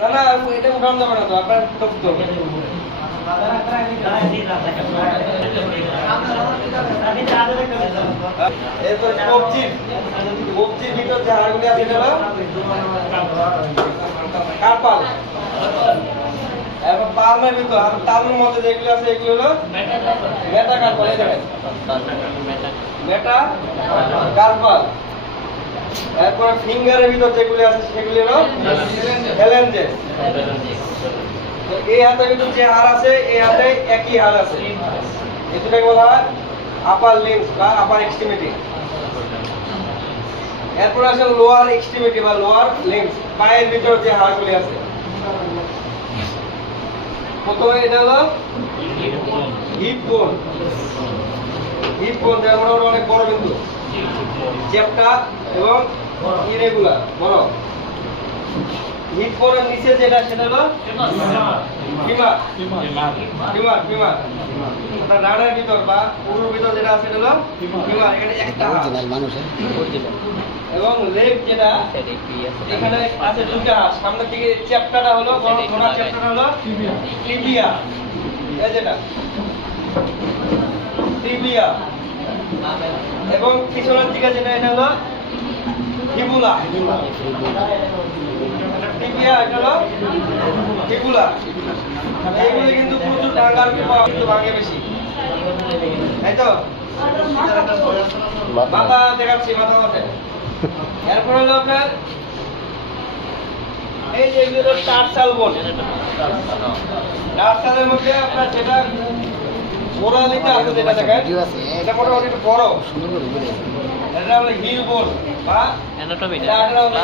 না না এটা উঠানো যাবে না তো আপনার করতে হবে। এরপর কবজির ভিতর যে হাড়গুলি আছে এটা হলো কার্পাল। এরপর পালমের ভিতর আর তালুর মধ্যে যেগুলো আছে এগুলো হলো মেটা কার্পাল। এই দেখেন মেটা কার্পাল। এরপর ফিঙ্গারের ভিতর যেগুলি আছে সেগুলি হলো ফ্যালেঞ্জেস। এই হাতের ভিতর যে হাড় আছে এই হাতে একই হাড় আছে, এটাকে বলা হয় আপার লিম্বস বা আপার এক্সট্রিমিটি। এরপর আছে লোয়ার এক্সট্রিমিটি বা লোয়ার লিম্বস, পায়ের ভিতর যে হাড়গুলি আছে। প্রথমে এটা হলো হিপ বোন। হিপ বোন যেমন অনেক বড় বিন্দু, চ্যাপ্টা এবং ইরেগুলার বড়। হিপ বোনের নিচে যেটা সেটা হলো ফিমার। ফিমার ফিমার ডানার ভিতর বা উরুর ভিতর যেটা আছে সেটা হলো ফিমার। এখানে একটা এবং লেগ যেটা এখানে আছে দুটো হাত। সামনের দিকে চ্যাপ্টাটা হলো ঘোড়া, চ্যাপ্টাটা হলো টিবিয়া। এই যেটা টিবিয়া এবং পিছনের দিকে যেটা এটা হলো ফিবুলা। টিবিয়া এটা হলো ফিবুলা। এইগুলি কিন্তু প্রচুর টাঙ্গার পাওয়া কিন্তু ভাঙে বেশি, তাই তো? মাথা দেখাচ্ছি, মাথা মাথা। এরপর হলো আপনার এই যে এগুলো টার্সাল বোন। টার্সালের মধ্যে আপনার যেটা গোড়ালিটা আছে যেটা দেখেন এটা মোটামুটি একটু বড়, এটা হলো হিল বোন বা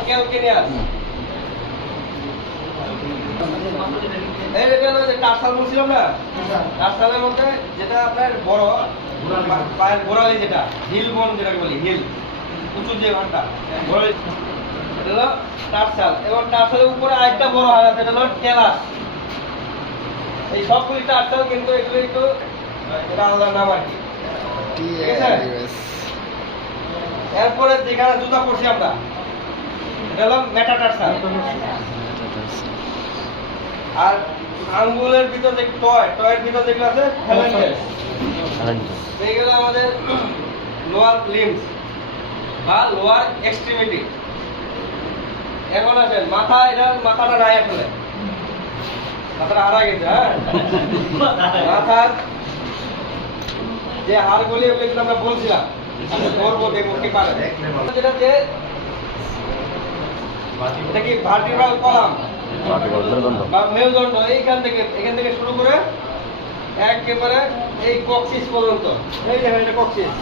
ক্যালকেনিয়াস। এই এটা হলো যে টার্সাল বলছিলাম না, টার্সালের মধ্যে যেটা আপনার বড় পায়ের গোড়ালি যেটা হিল বোন যেটাকে বলি, হিল উঁচু যে ঘন্টা গোড়ালি, এটা হলো টার্সাল। এবং টার্সালের উপরে আরেকটা বড় হাড় আছে, এটা হলো টেলাস। এই সবগুলি টার্সাল, কিন্তু এগুলো একটু এটা আলাদা নাম আর কি, ঠিক আছে? এরপরে যেখানে জুতা পরছি আমরা এটা হলো মেটাটার্সাল। আর আঙ্গুলের ভিতর যে টয়ের ভিতর যেগুলো আছে ফ্যালেঞ্জেস। এইগুলো আমাদের লোয়ার লিম্বস বা লোয়ার এক্সট্রিমিটি। এখন আছেন মাথা, এটা মাথাটা নাই আসলে, মাথাটা হারা গেছে। হ্যাঁ, মাথার যে হাড়গুলি ওগুলো কিন্তু আমরা বলছিলাম করবো, দেখবো কি পারে। যেটা যে এটা কি ভার্টিব্রাল কলাম বা মেরুদণ্ড, এখান থেকে শুরু করে একেবারে এই কক্সিস পর্যন্ত। এই দেখেন এটা কক্সিস,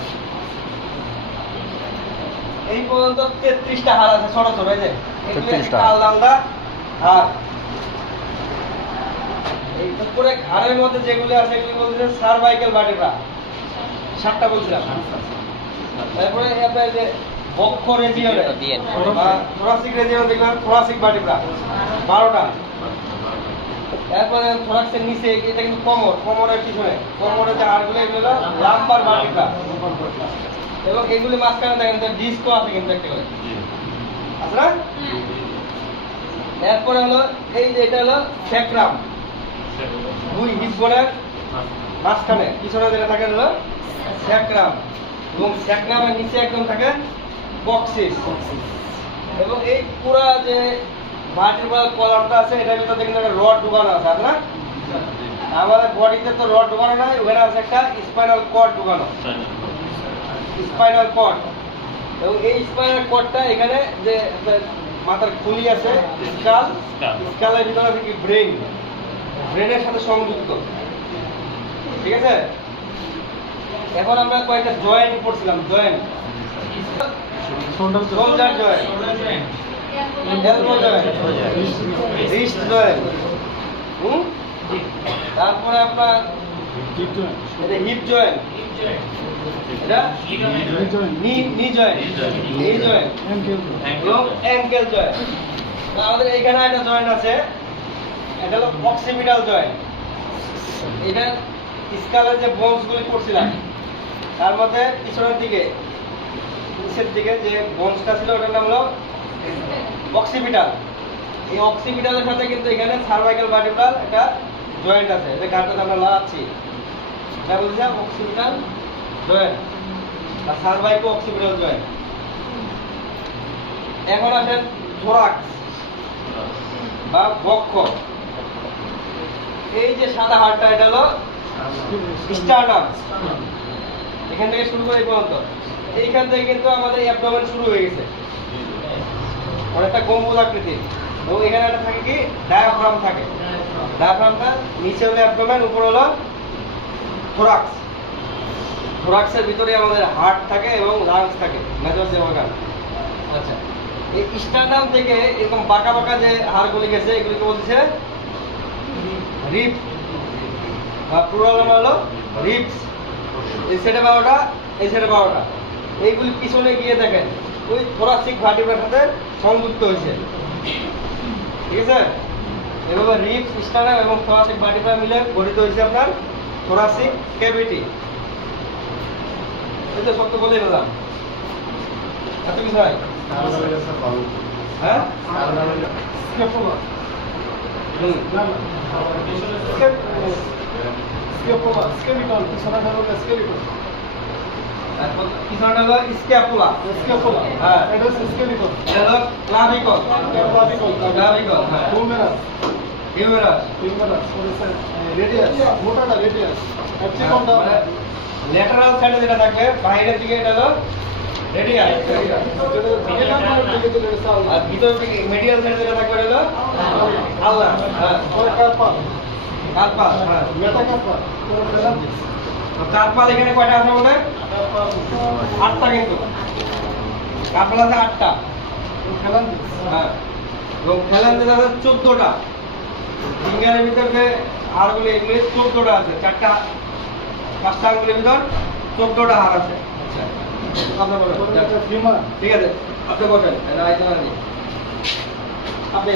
এই পর্যন্ত 33টা হাড় আছে ছোট ছোট। এই যে আলাদা আলাদা হাড়। এই উপরে ঘাড়ের মধ্যে যেগুলো আছে এগুলি বলছে সার্ভাইকাল ভার্টিব্রা, 7টা বলছিলাম। তারপরে আপনার যে বক্ষ রেজিয়নে বা থোরাসিক রেজিয়ন দেখলাম থোরাসিক ভার্টিব্রা 12টা। এরপরে থোরাক্সের নিচে এটা কিন্তু কোমরের পিছনে, কোমরের যে হাড়গুলো এগুলো হলো লাম্বার ভার্টিব্রা। এবং এগুলি মাঝখানে দেখেন ডিস্কো আছে কিন্তু একটা করে, আছে না? এরপরে হলো এই যে এটা হলো স্যাক্রাম, দুই হিপ বোনের মাঝখানে পিছনে যেটা থাকে হলো স্যাক্রাম। এবং স্যাক্রামের নিচে একদম থাকে কক্সিস। এবং এই পুরা যে ভার্টিব্রাল কলামটা আছে এটার ভিতরে দেখেন একটা রড ঢুকানো আছে, না? আমাদের বডিতে তো রড ঢুকানো নাই, ওখানে আছে একটা স্পাইনাল কর্ড ঢুকানো, স্পাইনাল কর্ড। এবং এই স্পাইনাল কর্ডটা এখানে যে মাথার খুলি আছে স্কালের ভিতরে আছে কি ব্রেনের সাথে সংযুক্ত, ঠিক আছে? এখন আমরা কয়েকটা জয়েন্ট পড়ছিলাম, joint, shoulder joint, elbow joint, wrist joint, তারপরে আপনার এটা হিপ জয়েন্ট, এটা নি জয়েন্ট, এবং অ্যাঙ্কেল জয়েন্ট। আমাদের এইখানে একটা জয়েন্ট আছে, এটা হলো অক্সিপিটাল জয়েন্ট। এটা স্কালের যে বোনস গুলি করছিলাম তার মধ্যে পিছনের দিকে নিচের দিকে যে বোনসটা ছিল ওটার নাম হলো অক্সিপিটাল। এই অক্সিপিটালের সাথে কিন্তু এখানে সার্ভাইকাল ভার্টিব্রাল একটা জয়েন্ট আছে, এটা গাঁটটা আমরা লাগাচ্ছি, এটা বলছে অক্সিপিটাল জয়েন্ট আর সার্ভাইকো অক্সিপিটাল জয়েন্ট। এখন আসেন থোরাক্স বা বক্ষ। এই যে সাদা হাড়টা এটা হলো স্টার্নাম, এখান থেকে শুরু করে এই পর্যন্ত। এইখান থেকে কিন্তু আমাদের অ্যাবডোমেন শুরু হয়ে গেছে, অনেকটা গম্বুজ আকৃতির। এবং এখানে একটা থাকে কি ডায়াফ্রাম থাকে, ডায়াফ্রামটা নিচে হলো অ্যাবডোমেন, উপর হলো থোরাক্স। থোরাক্সের ভিতরে আমাদের হার্ট থাকে এবং লাংস থাকে, মেজর যে অর্গান। আচ্ছা, এই স্টার্নাম থেকে এরকম বাঁকা বাঁকা যে হাড়গুলি গেছে এগুলিকে বলছে রিব বা প্লুরাল হলো রিবস। এই সাইডে 12টা, এই সাইডে 12টা। এইগুলি পিছনে গিয়ে দেখেন ওই থোরাসিক ভার্টিব্রার সাথে সংযুক্ত হয়েছে, ঠিক আছে? এভাবে রিবস, স্টার্নাম এবং থোরাসিক ভার্টিব্রা মিলে গঠিত হয়েছে আপনার থোরাসিক ক্যাভিটি। এই তো শক্ত বলেই বললাম, এত কিছু নাই। হ্যাঁ, স্ক্যাপুলা স্কেলিটন, পিছনে হলো স্কেলিটন, পিছনটা হলো স্ক্যাপুলা। স্ক্যাপুলা, হ্যাঁ, এটা হচ্ছে স্কেলিটন। এটা হলো ক্লাভিকল। ক্লাভিকল, ক্লাভিকল, হ্যাঁ। হিউমেরাস, হিউমেরাস, হিউমেরাস, রেডিয়াস, মোটাটা রেডিয়াস, আর চিকনটা মানে ল্যাটারাল সাইডে যেটা থাকবে বাইরের দিকে এটা হলো রেডিয়াস, আর ভিতরের দিকে মিডিয়াল সাইডে যেটা থাকবে এটা হলো আলনা। হ্যাঁ, কার্পাল, কার্পাল, হ্যাঁ। মেটাকার্পাল, ফেলান্থিস, কার্পাল এখানে কয়টা আছে আমাদের? 8টা কিন্তু। কার্পাল আছে 8টা। ফেলান্থিস, হ্যাঁ, এবং ফ্যালান্সিস আছে 14টা। ফিঙ্গারের ভিতর যে হাড়গুলি এগুলি 14টা আছে, 5টা আঙ্গুলের ভিতর 14টা হাড় আছে। আচ্ছা, আপনার বলেন। ফিমার, ঠিক আছে, আপনি বসেন, আপনি